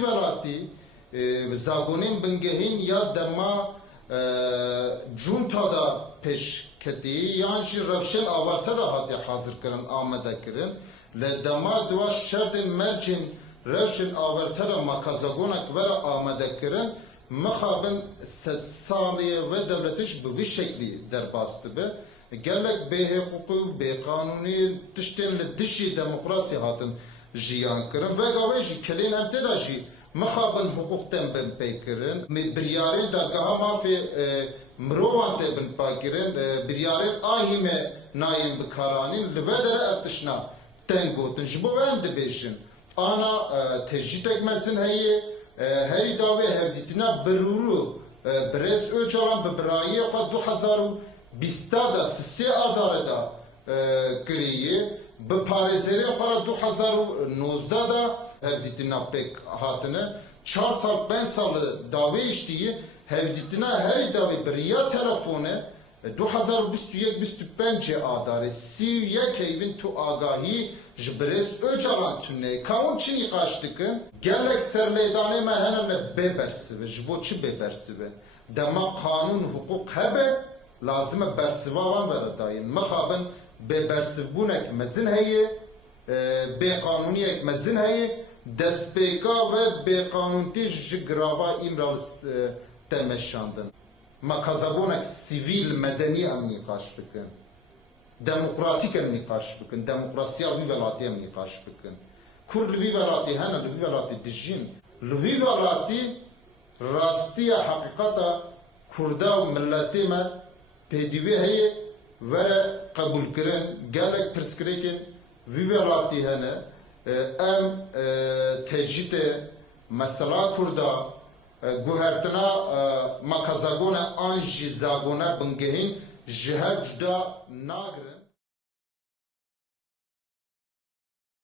Velati zagonin bingehin ya dema junta da peşketi yani revşen avarta da hati hazır kırın amede kırın le dema dua şerdin mercin revşen avarta da makazagonak vera amede kırın mekhabın saliye ve devletiş bu bir şekli derbastı be gelek be hukuku be kanuni tişten dişi demokrasi hatın jiyan kırın ve gaveci kelin evde مخابن حقوق تن بن پیکرن بریاری درگاه مافی مروان ته بن پاکرن بریاری آهی me naim bikaranin lvedere ertişna tengo tınjbo ben de beşin ana tecrit ekmesin heyi heri davi hevditina beruru brez öcalan bebrayi fa 2020 da sisi adareda kiriyi به پارێزەری خۆ 2019 دا hevdîtina pek hatine 4 sal 5 sal davêiştiye hevdîtina herî davê biriya telefone 2021-25 adarê 31 heyvin tu agahî ji birêz öcalan tune kawun çi nîqaş dikin gelek serlêdanê me hene bêbersive ji bo çi bêbersive dema kanûn hukuk hebe lazim e bersiva wan vere dayîn mixabin ببرسبونك مزن هي بقانونيك مزن هي دستبيكا و بقانونتي جغرافا امرالس تمشاندن ما كازابونك سيفيل مدني ام نقاش بكن ديمقراطيك ام نقاش بكن ديمقراسيا في ولاتي ام نقاش بكن كل في ولاتي هنا في ولاتي دجين في ولاتي راستيا حقيقتا كردا وملاتي ما بديوي هي ve kabul kirin gelek pirskirikin viverati hene em tecite mesela kurda guhertina makazagona anji zagona bingehin jiher cüda nagrin